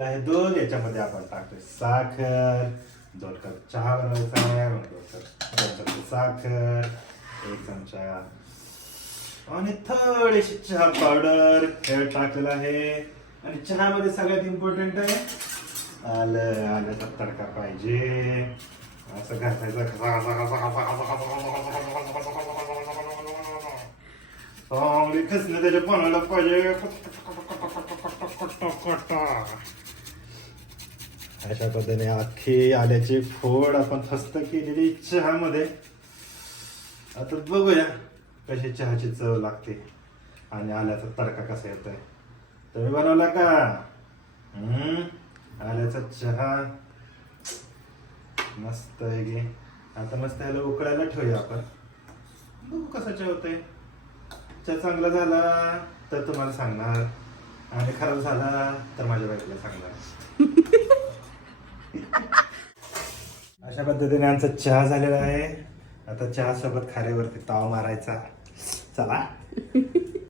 आहे 2 याच्यामध्ये आपण टाकतोय साखर, 2 कप चहा बनवायचा आहे, 2 चमचे साखर, 1 चमचा आणि थोडीशी चहा पावडर हे टाकलेलं आहे. आणि चहामध्ये सगळ्यात इम्पॉर्टंट आहे आल्याचा तडका पाहिजे. असं घासायचं चांगली खसणं त्याच्या पानाला पाहिजे. अशा पद्धतीने अख्खी आल्याची फोड आपण फस्त केलेली चहामध्ये. आता बघूया कशी चहाची चव लागते आणि आल्याचा तडका कसा येतोय. तुम्ही बनवला का आल्याचा चहा? मस्त आहे की. आता मस्त याला उकळायला ठेवूया आपण. बघू कसा चहा होतोय. चहा चांगला झाला तर तुम्हाला सांगणार आणि खराब झाला तर माझ्या बायकोला सांगणार. अशा पद्धतीने आमचा चहा झालेला आहे. आता चहा सोबत खाऱ्यावरती ताव मारायचा. चला.